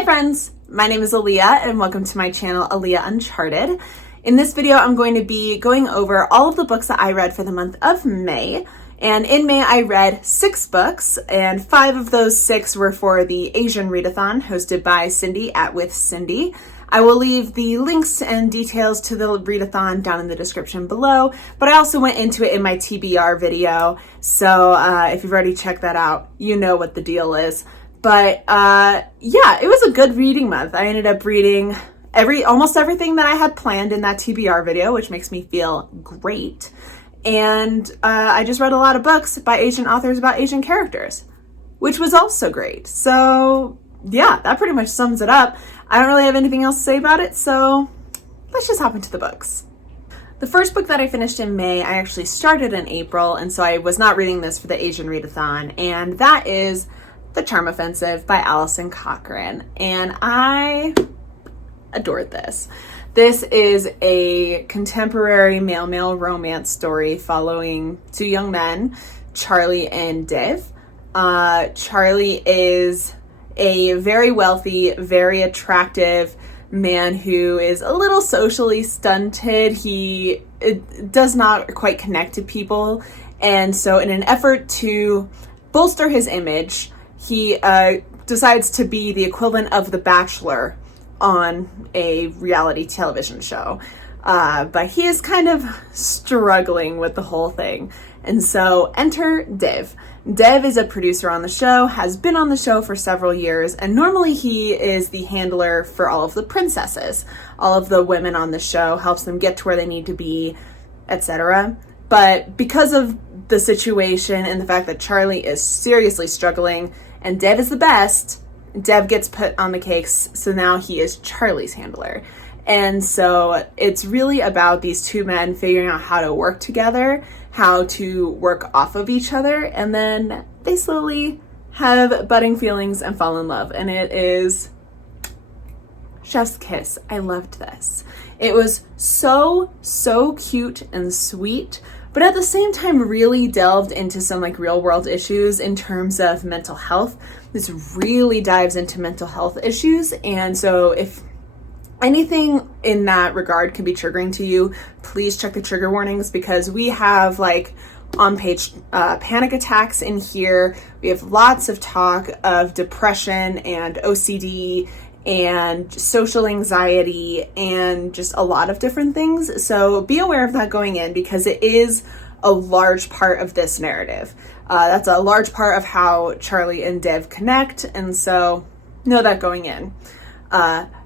Hi friends, my name is Aaliyah and welcome to my channel Aaliyah Uncharted. In this video I'm going to be going over all of the books that I read for the month of May. And in May I read 6 books, and 5 of those 6 were for the Asian Readathon hosted by Cindy at With Cindy. I will leave the links and details to the readathon down in the description below, but I also went into it in my TBR video, so if you've already checked that out, you know what the deal is. But yeah, it was a good reading month. I ended up reading almost everything that I had planned in that TBR video, which makes me feel great. And I just read a lot of books by Asian authors about Asian characters, which was also great. So yeah, that pretty much sums it up. I don't really have anything else to say about it, so let's just hop into the books. The first book that I finished in May, I actually started in April, and so I was not reading this for the Asian Readathon, and that is The Charm Offensive by Alison Cochrane, and I adored this. This is a contemporary male-male romance story following 2 young men, Charlie and Dev. Charlie is a very wealthy, very attractive man who is a little socially stunted. He does not quite connect to people, and so in an effort to bolster his image, he decides to be the equivalent of The Bachelor on a reality television show. But he is kind of struggling with the whole thing. And so enter Dev. Dev is a producer on the show, has been on the show for several years, and normally he is the handler for all of the princesses. All of the women on the show, helps them get to where they need to be, etc. But because of the situation and the fact that Charlie is seriously struggling and Dev is the best, Dev gets put on the cakes, so now he is Charlie's handler. And so it's really about these 2 men figuring out how to work together, how to work off of each other, and then they slowly have budding feelings and fall in love. And it is chef's kiss. I loved this. It was so cute and sweet, but at the same time really delved into some real world issues in terms of mental health. This really dives into mental health issues, and so if anything in that regard can be triggering to you, please check the trigger warnings, because we have on page panic attacks in here. We have lots of talk of depression and OCD and social anxiety and just a lot of different things. So be aware of that going in, because it is a large part of this narrative. That's a large part of how Charlie and Dev connect, and so know that going in.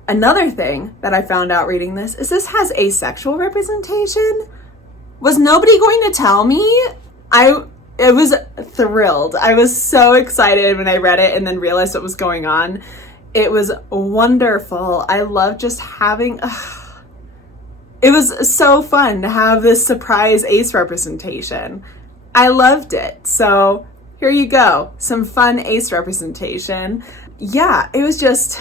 Another thing that I found out reading this is this has asexual representation. Was nobody going to tell me? I was thrilled. I was so excited when I read it and then realized what was going on. It was wonderful. I love just having... It was so fun to have this surprise ace representation. I loved it. So here you go. Some fun ace representation. Yeah, it was just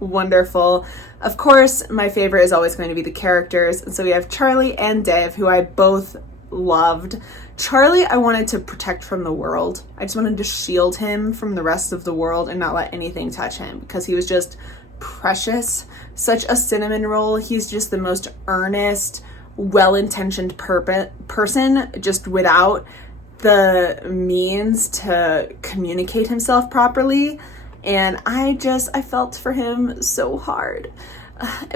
wonderful. Of course, my favorite is always going to be the characters. And so we have Charlie and Dev, who I both loved. Charlie, I wanted to protect from the world. I just wanted to shield him from the rest of the world and not let anything touch him, because he was just precious. Such a cinnamon roll. He's just the most earnest, well-intentioned person, just without the means to communicate himself properly. And I felt for him so hard.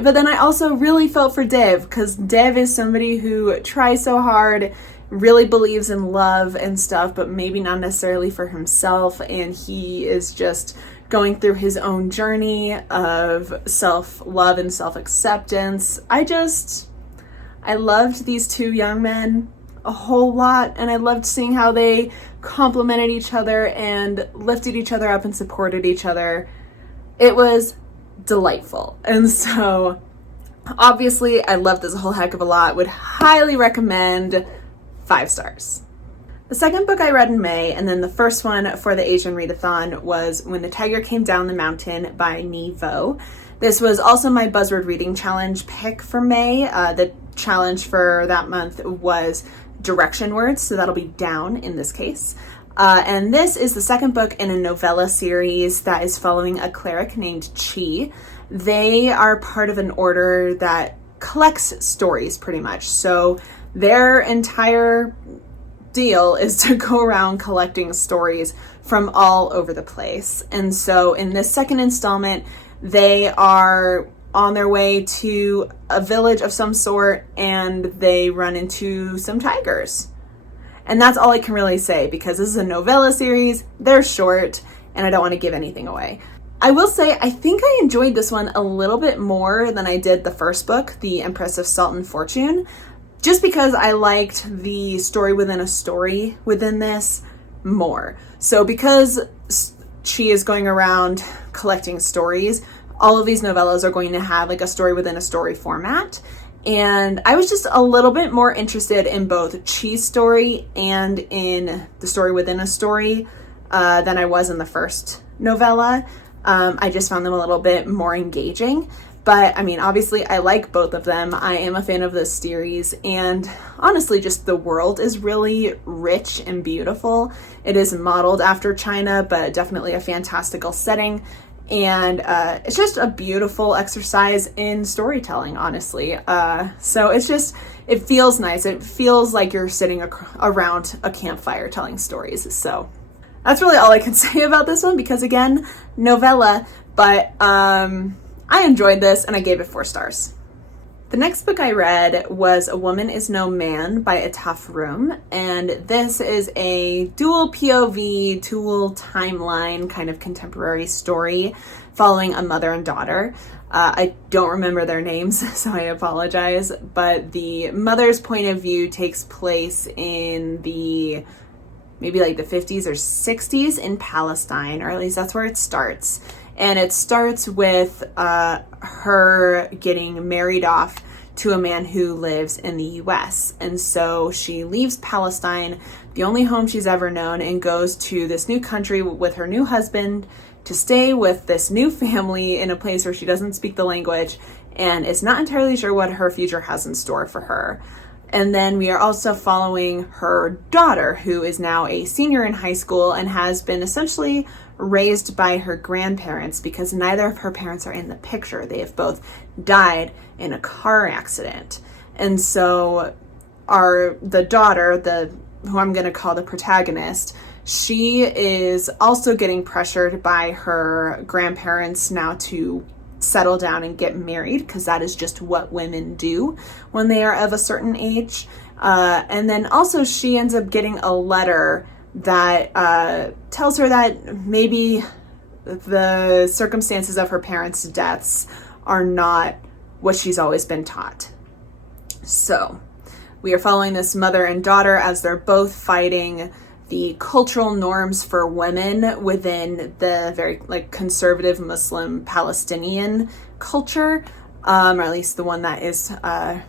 But then I also really felt for Dev, because Dev is somebody who tries so hard, really believes in love and stuff, but maybe not necessarily for himself. And he is just going through his own journey of self-love and self-acceptance. I loved these 2 young men a whole lot, and I loved seeing how they complimented each other and lifted each other up and supported each other. It was delightful. And so obviously I loved this a whole heck of a lot. Would highly recommend. 5 stars. The second book I read in May, and then the first one for the Asian Readathon, was When the Tiger Came Down the Mountain by Nevo. This was also my Buzzword Reading Challenge pick for May. The challenge for that month was direction words, so that'll be down in this case. And this is the second book in a novella series that is following a cleric named Chi. They are part of an order that collects stories pretty much. So their entire deal is to go around collecting stories from all over the place. And so in this second installment, they are on their way to a village of some sort and they run into some tigers. And that's all I can really say because this is a novella series, they're short, and I don't want to give anything away. I will say, I think I enjoyed this one a little bit more than I did the first book, The Empress of Salt and Fortune, just because I liked the story within a story within this more. So because she is going around collecting stories, all of these novellas are going to have like a story within a story format. And I was just a little bit more interested in both Chi's story and in the story within a story than I was in the first novella. I just found them a little bit more engaging. But I mean, obviously I like both of them. I am a fan of this series, and honestly, just the world is really rich and beautiful. It is modeled after China, but definitely a fantastical setting. And it's just a beautiful exercise in storytelling, honestly. So it feels nice. It feels like you're sitting around a campfire telling stories. So that's really all I can say about this one because, again, novella, but I enjoyed this and I gave it 4 stars. The next book I read was A Woman Is No Man by Ataf Room, and this is a dual POV, dual timeline kind of contemporary story following a mother and daughter. I don't remember their names, so I apologize, but the mother's point of view takes place in the maybe like the 50s or 60s in Palestine, or at least that's where it starts. And it starts with her getting married off to a man who lives in the US. And so she leaves Palestine, the only home she's ever known, and goes to this new country with her new husband to stay with this new family in a place where she doesn't speak the language and is not entirely sure what her future has in store for her. And then we are also following her daughter, who is now a senior in high school and has been essentially raised by her grandparents because neither of her parents are in the picture. They have both died in a car accident. And so the daughter, who I'm going to call the protagonist, she is also getting pressured by her grandparents now to settle down and get married because that is just what women do when they are of a certain age. And then also she ends up getting a letter that tells her that maybe the circumstances of her parents' deaths are not what she's always been taught. So we are following this mother and daughter as they're both fighting the cultural norms for women within the very conservative Muslim Palestinian culture, or at least the one that is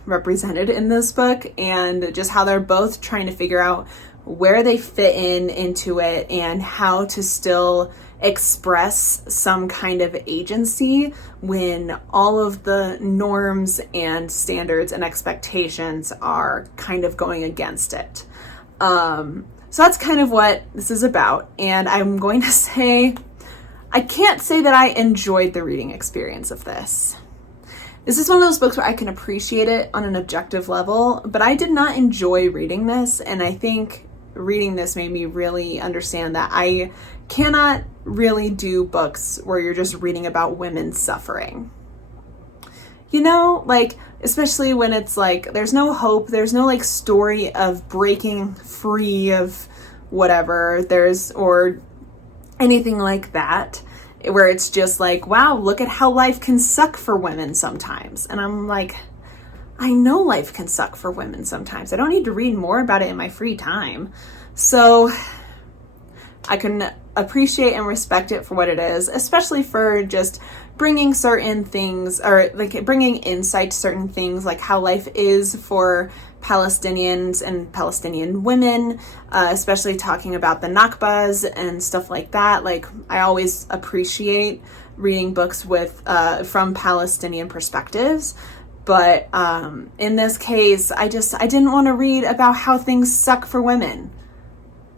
represented in this book, and just how they're both trying to figure out where they fit into it and how to still express some kind of agency when all of the norms and standards and expectations are kind of going against it. So that's kind of what this is about. And I'm going to say, I can't say that I enjoyed the reading experience of this. This is one of those books where I can appreciate it on an objective level, but I did not enjoy reading this. And I think reading this made me really understand that I cannot really do books where you're just reading about women suffering. You know, especially when it's there's no hope, there's no story of breaking free of whatever or anything like that, where it's just wow, look at how life can suck for women sometimes. And I'm I know life can suck for women sometimes. I don't need to read more about it in my free time. So I can appreciate and respect it for what it is, especially for just bringing certain things, or bringing insight to certain things, like how life is for Palestinians and Palestinian women, especially talking about the Nakbas and stuff like that. I always appreciate reading books with from Palestinian perspectives. But in this case, I didn't want to read about how things suck for women.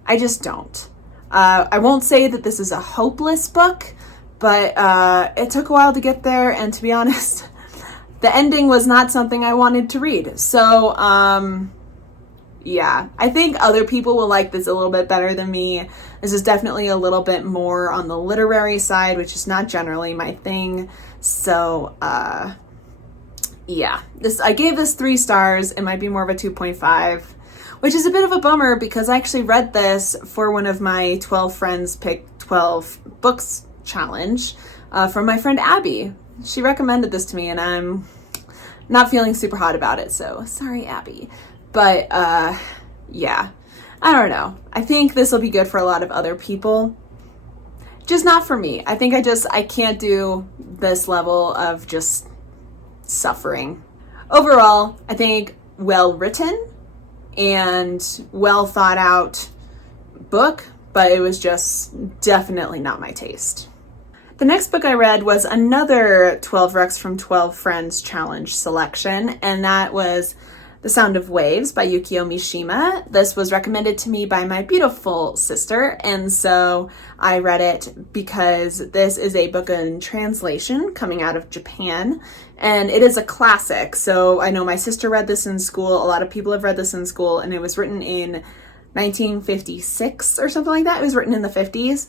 I just don't. I won't say that this is a hopeless book, but it took a while to get there, and to be honest, the ending was not something I wanted to read. So, yeah, I think other people will like this a little bit better than me. This is definitely a little bit more on the literary side, which is not generally my thing. So, yeah, I gave this 3 stars. It might be more of a 2.5, which is a bit of a bummer because I actually read this for one of my 12 friends pick 12 books challenge from my friend Abby. She recommended this to me and I'm not feeling super hot about it, so sorry, Abby. But yeah, I don't know. I think this will be good for a lot of other people. Just not for me. I think I can't do this level of just suffering. Overall, I think well written and well thought out book, but it was just definitely not my taste. The next book I read was another 12 Recs from 12 Friends challenge selection, and that was The Sound of Waves by Yukio Mishima. This was recommended to me by my beautiful sister, and so I read it because this is a book in translation coming out of Japan, and it is a classic. So I know my sister read this in school, a lot of people have read this in school, and it was written in 1956 or something like that. It was written in the 50s.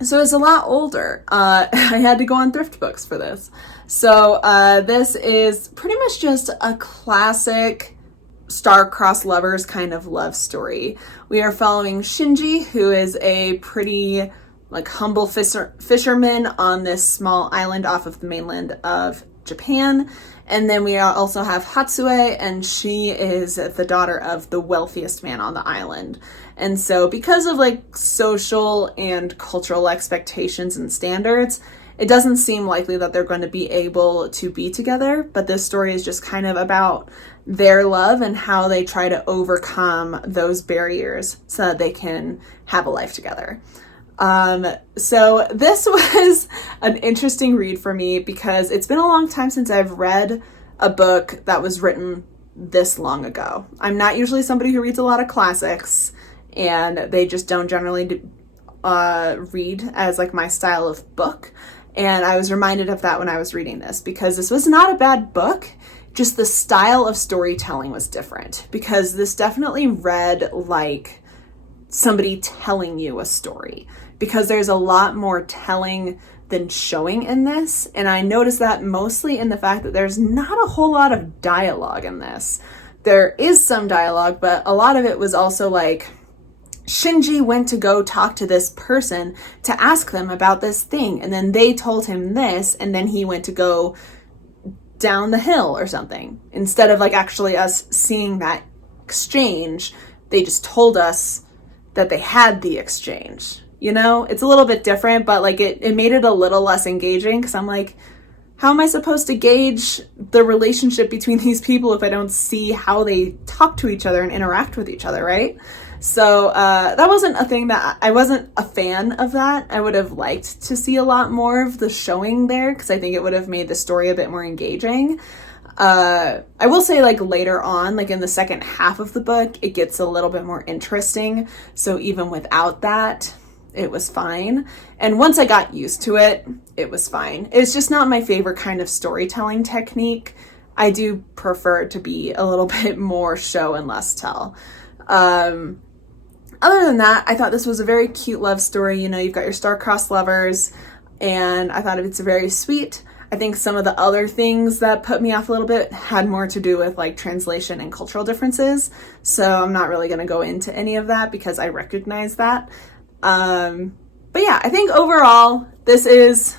So it's a lot older. I had to go on thrift books for this. So this is pretty much just a classic star-crossed lovers kind of love story. We are following Shinji, who is a pretty humble fisherman on this small island off of the mainland of Japan. And then we also have Hatsue, and she is the daughter of the wealthiest man on the island. And so because of social and cultural expectations and standards, it doesn't seem likely that they're going to be able to be together. But this story is just kind of about their love and how they try to overcome those barriers so that they can have a life together. So this was an interesting read for me because it's been a long time since I've read a book that was written this long ago. I'm not usually somebody who reads a lot of classics, and they just don't generally read as my style of book. And I was reminded of that when I was reading this because this was not a bad book, just the style of storytelling was different, because this definitely read like somebody telling you a story, because there's a lot more telling than showing in this. And I noticed that mostly in the fact that there's not a whole lot of dialogue in this. There is some dialogue, but a lot of it was also Shinji went to go talk to this person to ask them about this thing, and then they told him this, and then he went to go down the hill or something. Instead of actually us seeing that exchange, they just told us that they had the exchange. It's a little bit different, but it made it a little less engaging, because I'm how am I supposed to gauge the relationship between these people if I don't see how they talk to each other and interact with each other, right? So that wasn't a thing that I wasn't a fan of that. I would have liked to see a lot more of the showing there, because I think it would have made the story a bit more engaging. I will say later on, in the second half of the book, it gets a little bit more interesting. So even without that, it was fine. And once I got used to it, it was fine. It's just not my favorite kind of storytelling technique. I do prefer to be a little bit more show and less tell. Other than that, I thought this was a very cute love story. You've got your star-crossed lovers, and I thought it's very sweet. I think some of the other things that put me off a little bit had more to do with translation and cultural differences. So I'm not really going to go into any of that because I recognize that. But yeah, I think overall, this is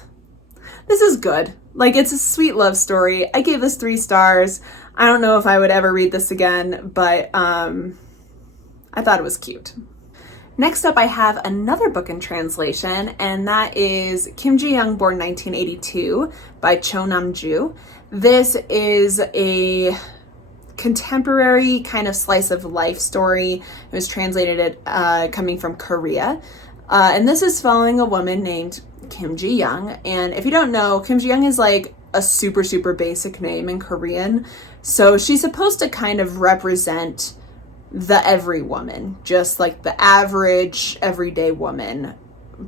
good. It's a sweet love story. I gave this 3 stars. I don't know if I would ever read this again, but I thought it was cute. Next up, I have another book in translation, and that is Kim Ji-young, born 1982, by Cho Nam-ju. This is a contemporary kind of slice of life story. It was translated coming from Korea. And this is following a woman named Kim Ji-young. And if you don't know, Kim Ji-young is a super, super basic name in Korean. So she's supposed to kind of represent the every woman, just like the average everyday woman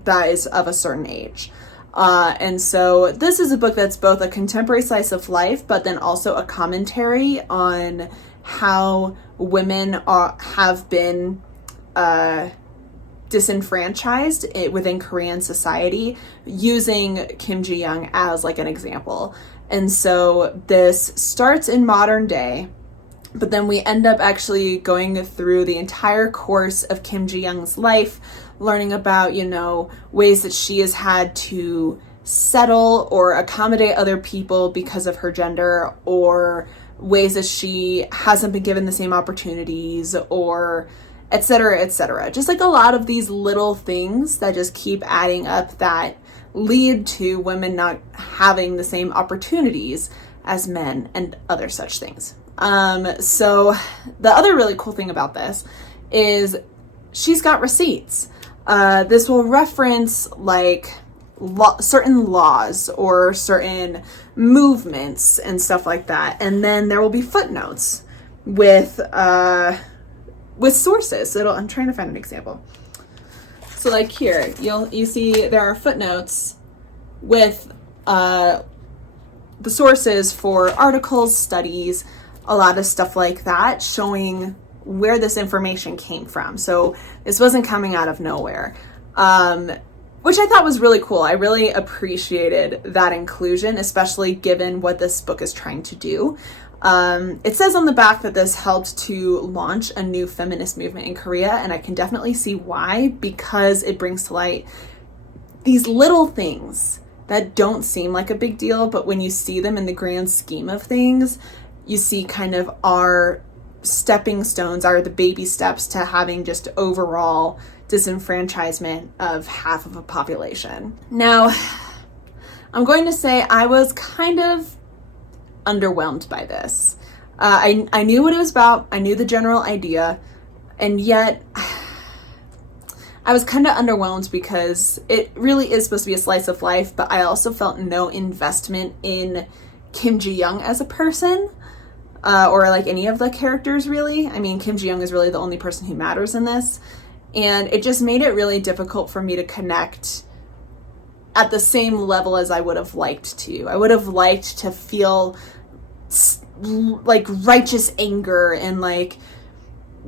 that is of a certain age. And so this is a book that's both a contemporary slice of life, but then also a commentary on how women have been disenfranchised within Korean society, using Kim Ji-young as like an example. And so this starts in modern day, but then we end up actually going through the entire course of Kim Ji-young's life, learning about, ways that she has had to settle or accommodate other people because of her gender, or ways that she hasn't been given the same opportunities, or et cetera, et cetera. Just like a lot of these little things that just keep adding up that lead to women not having the same opportunities as men and other such things. So the other really cool thing about this is she's got receipts. This will reference like certain laws or certain movements and stuff like that. And then there will be footnotes with sources. I'm trying to find an example. So like here, you see there are footnotes with the sources for articles, studies, a lot of stuff like that, showing where this information came from. So this wasn't coming out of nowhere, which I thought was really cool. I really appreciated that inclusion, especially given what this book is trying to do. It says on the back that this helped to launch a new feminist movement in Korea, and I can definitely see why, because it brings to light these little things that don't seem like a big deal, but when you see them in the grand scheme of things, you see kind of our stepping stones, are the baby steps to having just overall disenfranchisement of half of a population. Now, I'm going to say I was kind of underwhelmed by this. I knew what it was about, I knew the general idea, and yet I was kind of underwhelmed because it really is supposed to be a slice of life, but I also felt no investment in Kim Ji-young as a person, or like any of the characters really. I mean, Kim Ji-young is really the only person who matters in this, and it just made it really difficult for me to connect at the same level as I would have liked to. I would have liked to feel like righteous anger and like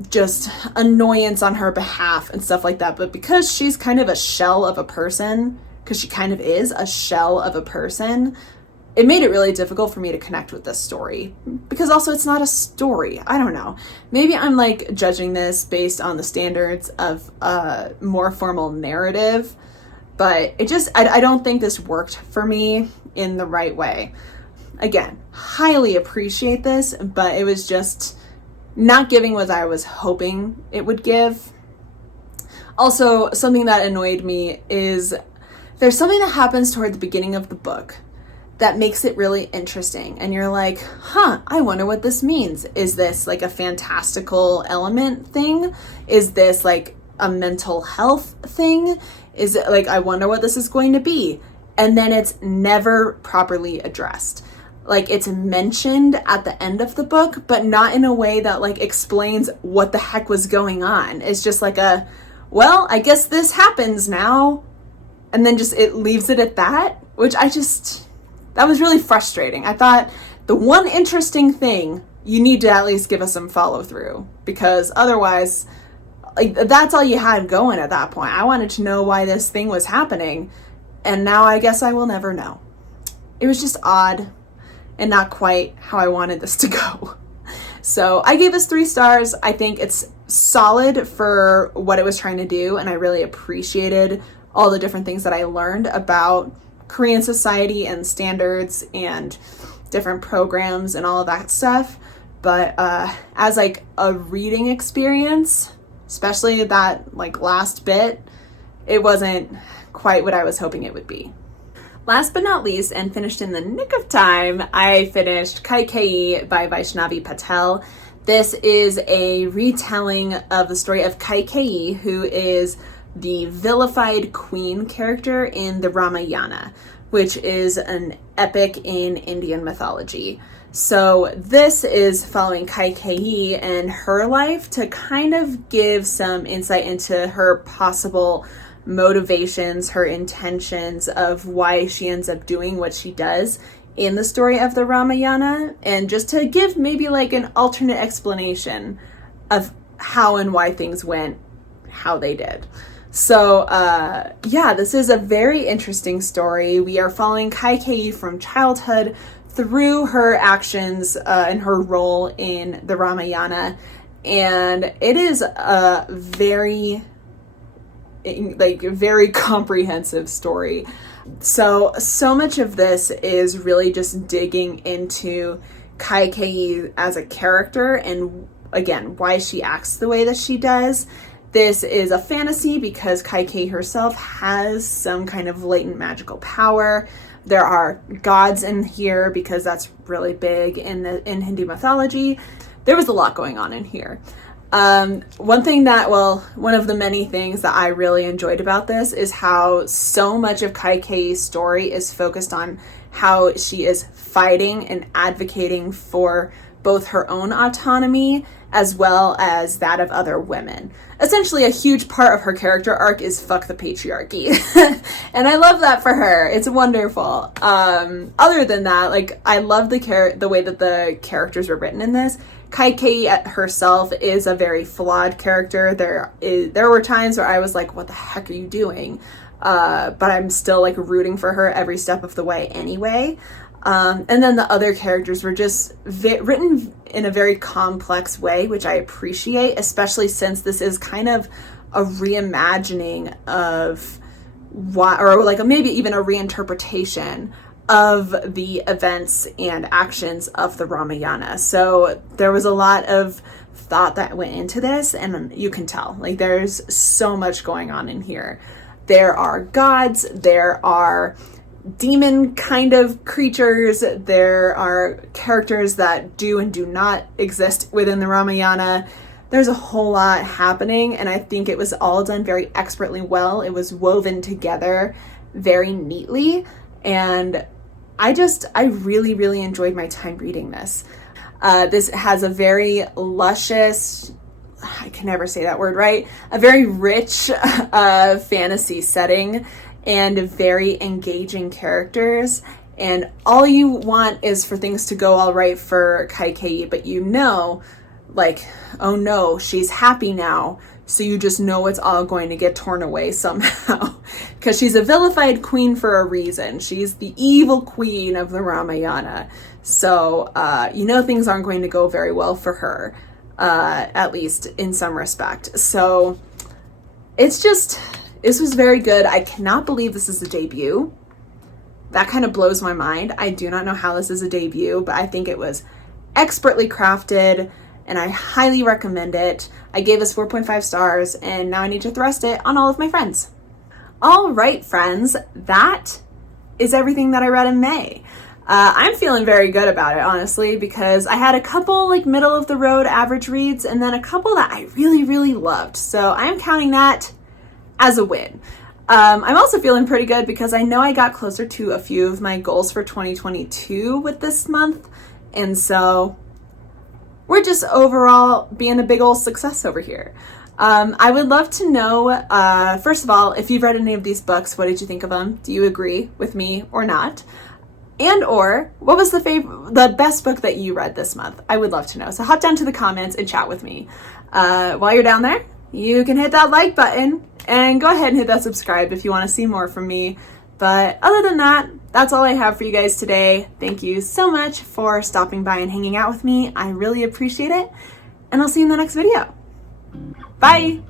just annoyance on her behalf and stuff like that. But because she's kind of a shell of a person, because she kind of is a shell of a person, it made it really difficult for me to connect with this story, because also it's not a story. I don't know. Maybe I'm like judging this based on the standards of a more formal narrative, but I don't think this worked for me in the right way. Again, highly appreciate this, but it was just not giving what I was hoping it would give. Also, something that annoyed me is there's something that happens toward the beginning of the book that makes it really interesting. And you're like, I wonder what this means. Is this like a fantastical element thing? Is this like a mental health thing? Is it like, I wonder what this is going to be? And then it's never properly addressed. Like, it's mentioned at the end of the book, but not in a way that like explains what the heck was going on. It's just like well, I guess this happens now. And then just it leaves it at that, which that was really frustrating. I thought the one interesting thing, you need to at least give us some follow through, because otherwise, like, that's all you had going at that point. I wanted to know why this thing was happening, and now I guess I will never know. It was just odd and not quite how I wanted this to go. So I gave this 3 stars. I think it's solid for what it was trying to do, and I really appreciated all the different things that I learned about Korean society and standards and different programs and all of that stuff. But as like a reading experience, especially that like last bit, it wasn't quite what I was hoping it would be. Last but not least, and finished in the nick of time, I finished Kaikei by Vaishnavi Patel. This is a retelling of the story of Kaikei, who is the vilified queen character in the Ramayana. which is an epic in Indian mythology. So this is following Kaikeyi and her life to kind of give some insight into her possible motivations, her intentions of why she ends up doing what she does in the story of the Ramayana, and just to give maybe like an alternate explanation of how and why things went how they did. So yeah, this is a very interesting story. We are following Kaikeyi from childhood through her actions and her role in the Ramayana, and it is a very comprehensive story. So much of this is really just digging into Kaikeyi as a character and, again, why she acts the way that she does. This is a fantasy because Kaikeyi herself has some kind of latent magical power. There are gods in here because that's really big in Hindu mythology. There was a lot going on in here. One of the many things that I really enjoyed about this is how so much of Kaikeyi's story is focused on how she is fighting and advocating for both her own autonomy as well as that of other women. Essentially, a huge part of her character arc is fuck the patriarchy. And I love that for her. It's wonderful. Other than that, like, I love the way that the characters were written in this. Kaikeyi herself is a very flawed character. There were times where I was like, what the heck are you doing? But I'm still like rooting for her every step of the way anyway. And then the other characters were just written in a very complex way, which I appreciate, especially since this is kind of a reimagining of maybe even a reinterpretation of the events and actions of the Ramayana. So there was a lot of thought that went into this, and you can tell, like, there's so much going on in here. There are gods, there are demon kind of creatures, there are characters that do and do not exist within the Ramayana. There's a whole lot happening, and I think it was all done very expertly well. It was woven together very neatly, and I really, really enjoyed my time reading this. This has a very luscious, I can never say that word right, a very rich fantasy setting and very engaging characters. And all you want is for things to go all right for Kaikeyi, but you know, like, oh no, she's happy now. So you just know it's all going to get torn away somehow. Because she's a vilified queen for a reason. She's the evil queen of the Ramayana. So, you know things aren't going to go very well for her, at least in some respect. So, this was very good. I cannot believe this is a debut. That kind of blows my mind. I do not know how this is a debut, but I think it was expertly crafted, and I highly recommend it. I gave this 4.5 stars, and now I need to thrust it on all of my friends. All right, friends, that is everything that I read in May. I'm feeling very good about it, honestly, because I had a couple like middle of the road average reads, and then a couple that I really, really loved. So I'm counting that as a win. I'm also feeling pretty good because I know I got closer to a few of my goals for 2022 with this month, and so we're just overall being a big old success over here. I would love to know, first of all, if you've read any of these books, what did you think of them? Do you agree with me or not? And or what was the best book that you read this month? I would love to know. So hop down to the comments and chat with me. While you're down there, you can hit that like button and go ahead and hit that subscribe if you want to see more from me. But other than that, that's all I have for you guys today. Thank you so much for stopping by and hanging out with me. I really appreciate it. And I'll see you in the next video. Bye.